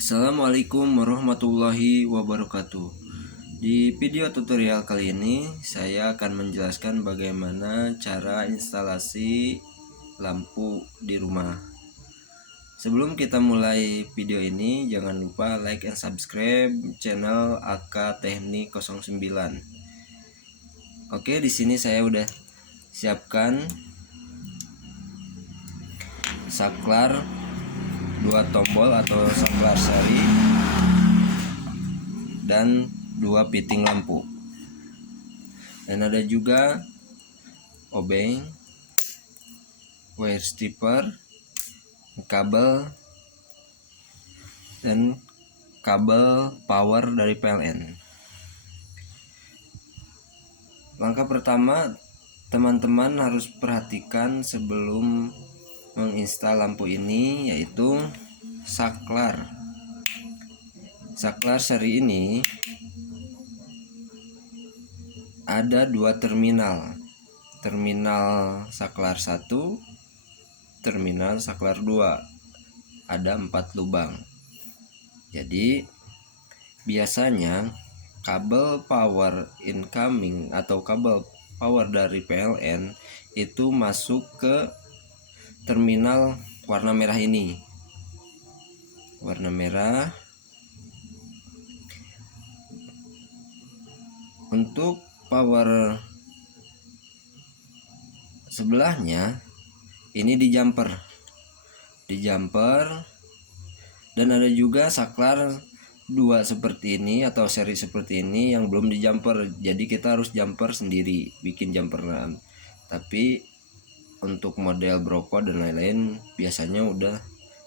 Assalamualaikum warahmatullahi wabarakatuh. Di video tutorial kali ini saya akan menjelaskan bagaimana cara instalasi lampu di rumah. Sebelum kita mulai video ini, jangan lupa like and subscribe channel AK Teknik 09. Oke, di sini saya udah siapkan saklar 2 tombol atau saklar seri dan 2 fitting lampu, dan ada juga obeng, wire stripper, kabel, dan kabel power dari PLN. Langkah pertama, teman-teman harus perhatikan sebelum menginstal lampu ini, yaitu saklar seri ini ada 2 terminal saklar 1, terminal saklar 2, ada 4 lubang. Jadi biasanya kabel power incoming atau kabel power dari PLN itu masuk ke terminal warna merah ini, warna merah. Untuk power sebelahnya ini di jumper, dan ada juga saklar 2 seperti ini atau seri seperti ini yang belum di jumper. Jadi kita harus jumper sendiri, bikin jumperan. Tapi untuk model broko dan lain-lain biasanya udah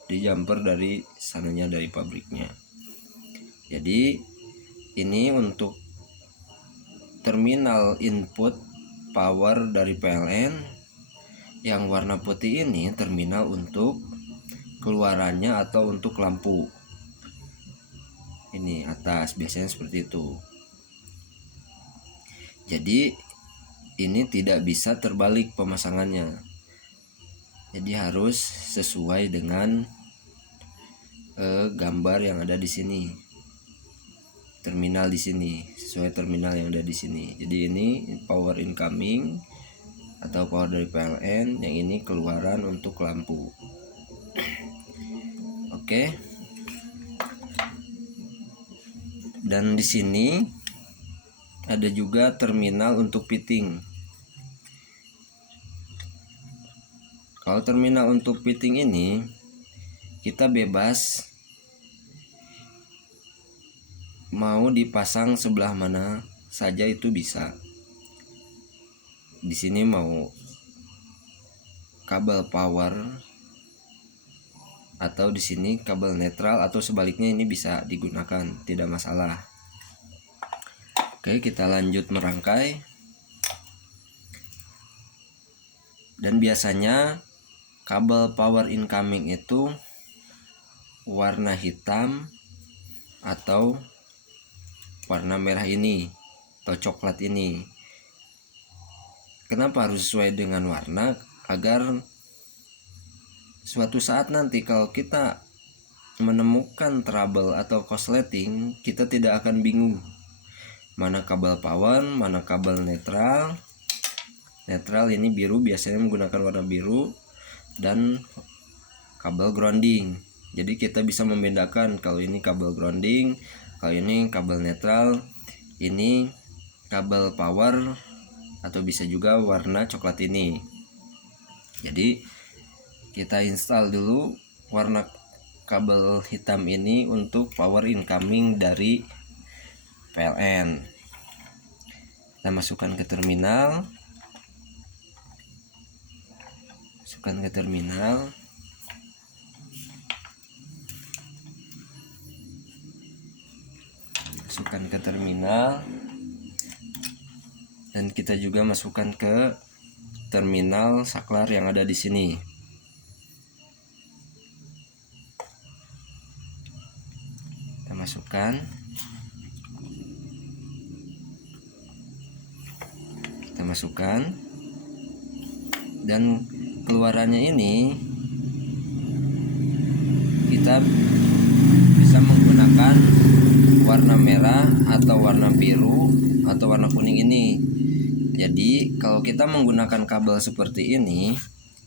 di jumper dari sananya, dari pabriknya. Jadi ini untuk terminal input power dari PLN yang warna putih ini terminal untuk keluarannya atau untuk lampu. Ini atas biasanya seperti itu. Jadi ini tidak bisa terbalik pemasangannya. Jadi harus sesuai dengan gambar yang ada di sini. Terminal di sini sesuai terminal yang ada di sini. Jadi ini power incoming atau power dari PLN, yang ini keluaran untuk lampu. Oke. Dan di sini ada juga terminal untuk fitting. Kalau terminal untuk fitting ini kita bebas mau dipasang sebelah mana saja, itu bisa. Di sini mau kabel power atau di sini kabel netral atau sebaliknya, ini bisa digunakan, tidak masalah. Oke, kita lanjut merangkai. Dan biasanya kabel power incoming itu warna hitam atau warna merah ini atau coklat ini. Kenapa harus sesuai dengan warna? Agar suatu saat nanti kalau kita menemukan trouble atau korsleting, kita tidak akan bingung mana kabel power, mana kabel netral. Netral ini biru, biasanya menggunakan warna biru, dan kabel grounding. Jadi kita bisa membedakan kalau ini kabel grounding, kalau ini kabel netral, ini kabel power, atau bisa juga warna coklat ini. Jadi kita install dulu warna kabel hitam ini untuk power incoming dari PLN. Kita masukkan ke terminal. Masukkan ke terminal. Dan kita juga masukkan ke terminal saklar yang ada di sini. Kita masukkan. Dan keluarannya ini kita bisa warna merah atau warna biru atau warna kuning ini. Jadi kalau kita menggunakan kabel seperti ini,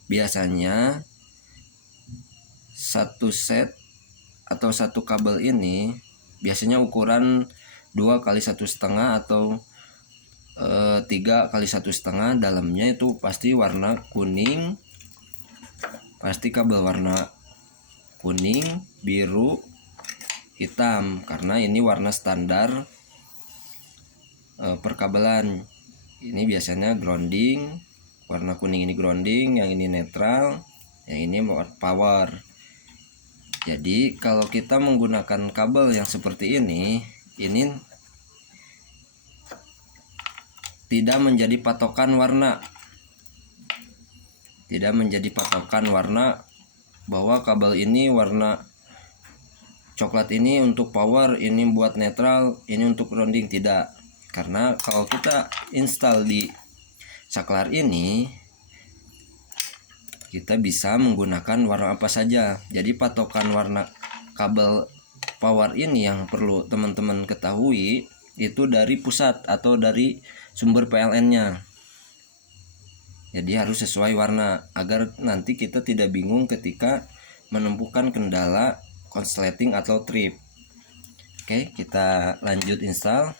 biasanya satu set atau satu kabel ini biasanya ukuran 2 kali 1,5 atau 3 kali 1,5. Dalamnya itu pasti warna kuning, pasti kabel warna kuning, biru, hitam, karena ini warna standar perkabelan. Ini biasanya grounding, warna kuning ini grounding, yang ini netral, yang ini power. Jadi kalau kita menggunakan kabel yang seperti ini tidak menjadi patokan warna. Tidak menjadi patokan warna bahwa kabel ini warna coklat ini untuk power, ini buat netral, ini untuk grounding, tidak. Karena kalau kita install di saklar ini, kita bisa menggunakan warna apa saja. Jadi patokan warna kabel power ini yang perlu teman-teman ketahui itu dari pusat atau dari sumber PLN-nya. Jadi harus sesuai warna agar nanti kita tidak bingung ketika menemukan kendala konsleting atau trip. Oke, kita lanjut install.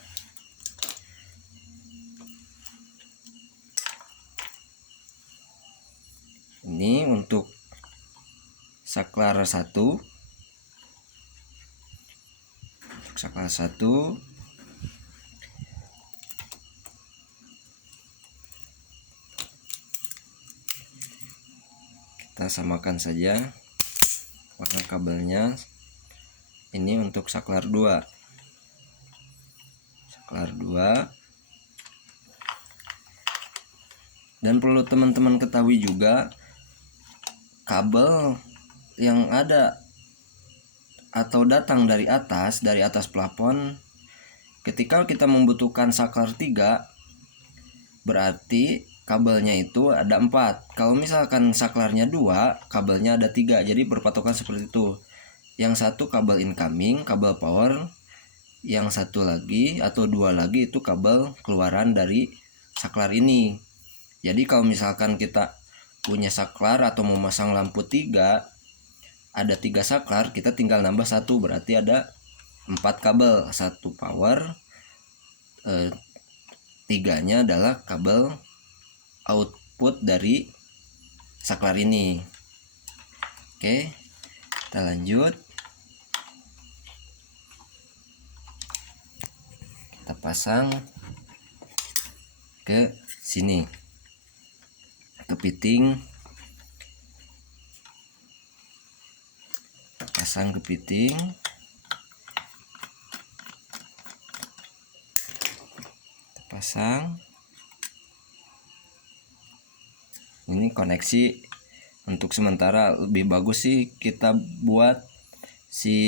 Ini untuk saklar 1. Saklar 1 kita samakan saja warna kabelnya. Ini untuk saklar 2. Saklar 2. Dan perlu teman-teman ketahui juga, kabel yang ada atau datang dari atas plafon, ketika kita membutuhkan saklar 3, berarti kabelnya itu ada 4. Kalau misalkan saklarnya 2, kabelnya ada 3. Jadi berpatokan seperti itu. Yang satu kabel incoming, kabel power. Yang satu lagi atau 2 lagi itu kabel keluaran dari saklar ini. Jadi kalau misalkan kita punya saklar atau memasang lampu 3, ada 3 saklar, kita tinggal nambah 1, berarti ada 4 kabel. 1 power, 3-nya adalah kabel output dari saklar ini. Oke, kita lanjut. Kita pasang ke sini, kepiting, pasang kepiting. Kita pasang. Ini koneksi untuk sementara. Lebih bagus sih kita buat si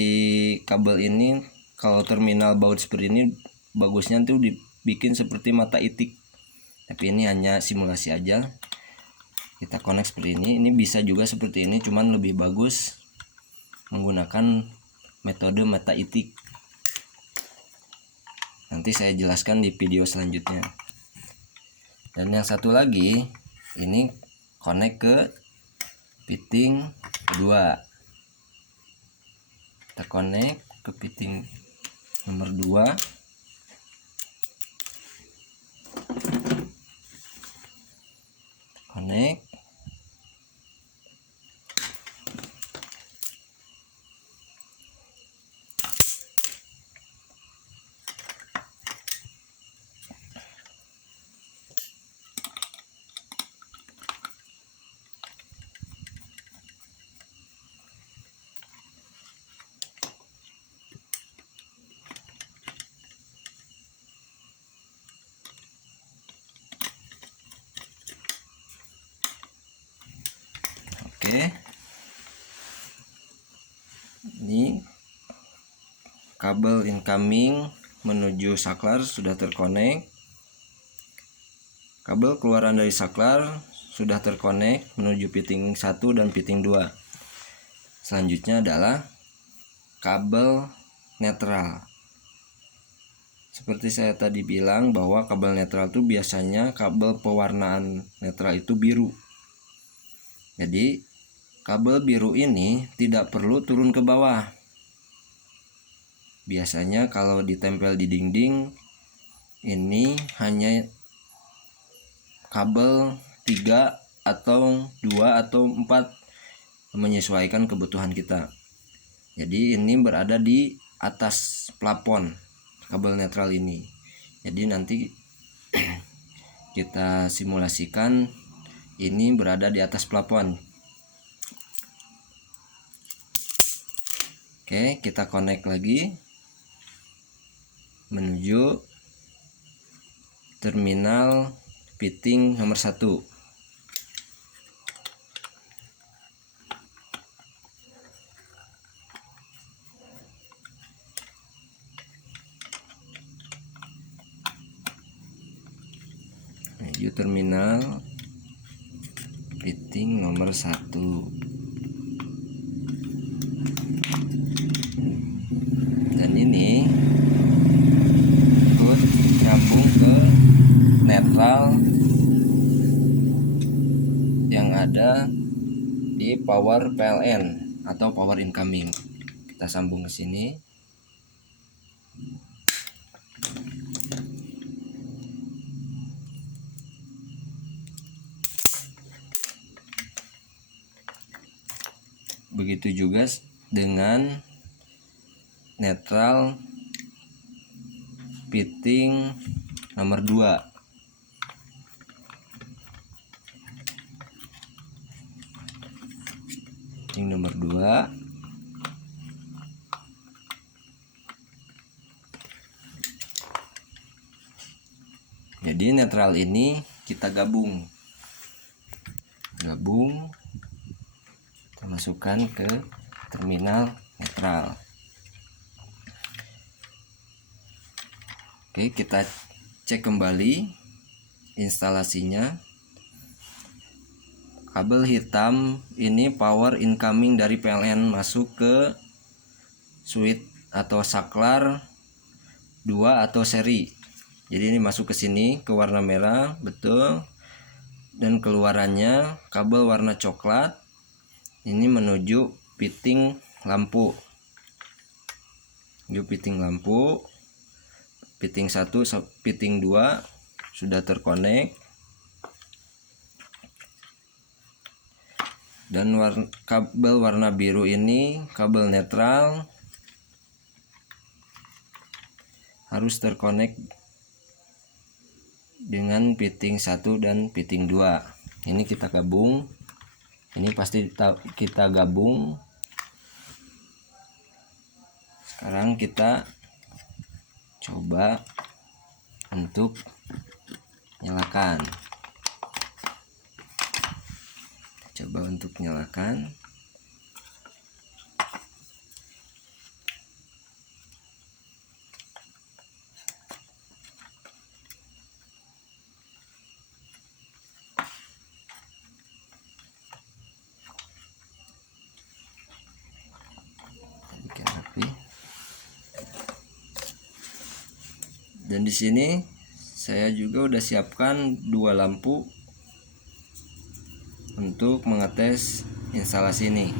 kabel ini, kalau terminal baut seperti ini, bagusnya tuh dibikin seperti mata itik, tapi ini hanya simulasi aja. Kita connect seperti ini bisa juga seperti ini, cuman lebih bagus menggunakan metode mata itik. Nanti saya jelaskan di video selanjutnya. Dan yang satu lagi, ini connect ke fitting kedua. Kita connect ke fitting nomor 2. Connect. Oke, ini kabel incoming menuju saklar sudah terkonek. Kabel keluaran dari saklar sudah terkonek menuju fitting 1 dan fitting 2. Selanjutnya adalah kabel netral. Seperti saya tadi bilang bahwa kabel netral itu biasanya kabel pewarnaan netral itu biru. Jadi kabel biru ini tidak perlu turun ke bawah. Biasanya kalau ditempel di dinding ini hanya kabel 3 atau 2 atau 4 menyesuaikan kebutuhan kita. Jadi ini berada di atas plafon kabel netral ini. Jadi nanti kita simulasikan ini berada di atas plafon. Oke, kita connect lagi menuju terminal fitting nomor 1. Menuju terminal fitting nomor 1. Dan ini ikut nyambung ke netral yang ada di power PLN atau power incoming. Kita sambung ke sini. Begitu juga dengan netral fitting nomor 2. Fitting nomor 2. Jadi netral ini kita gabung, kita masukkan ke terminal netral. Oke, kita cek kembali instalasinya. Kabel hitam ini power incoming dari PLN masuk ke switch atau saklar 2 atau seri. Jadi ini masuk ke sini ke warna merah, betul. Dan keluarannya kabel warna coklat ini menuju fitting lampu. Menuju fitting lampu. Fitting 1, fitting 2 sudah terkonek. Dan kabel warna biru ini kabel netral harus terkonek dengan fitting 1 dan fitting 2. Ini kita gabung. Ini pasti kita gabung. Sekarang kita coba untuk nyalakan. Coba untuk nyalakan. Dan di sini saya juga udah siapkan 2 lampu untuk mengetes instalasi ini.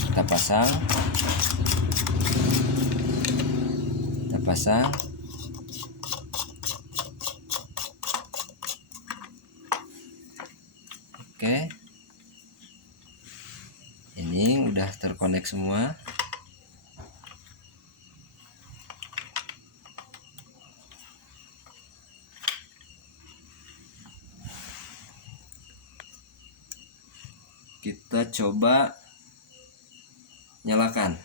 Kita pasang. Oke. Ini udah terkonek semua. Kita coba nyalakan.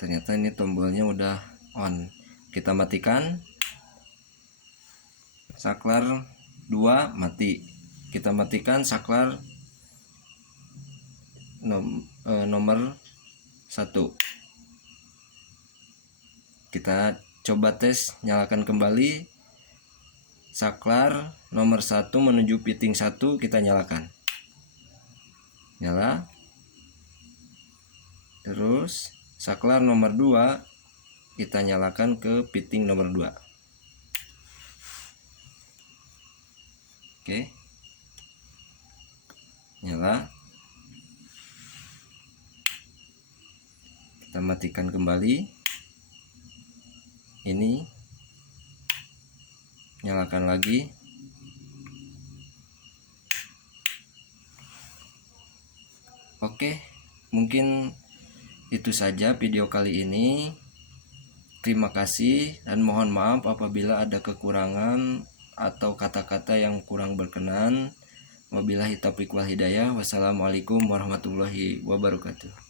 Ternyata ini tombolnya udah on. Kita matikan. Saklar 2 mati. Kita matikan saklar nomor 1. Kita coba tes, nyalakan kembali saklar nomor 1 menuju fitting 1, kita nyalakan. nyala. Terus saklar nomor 2 kita nyalakan ke fitting nomor 2. Oke, nyala. Kita matikan kembali. Ini nyalakan lagi. Oke, mungkin itu saja video kali ini. Terima kasih dan mohon maaf apabila ada kekurangan atau kata-kata yang kurang berkenan. Wabillahi taufiq wal hidayah. Wassalamualaikum warahmatullahi wabarakatuh.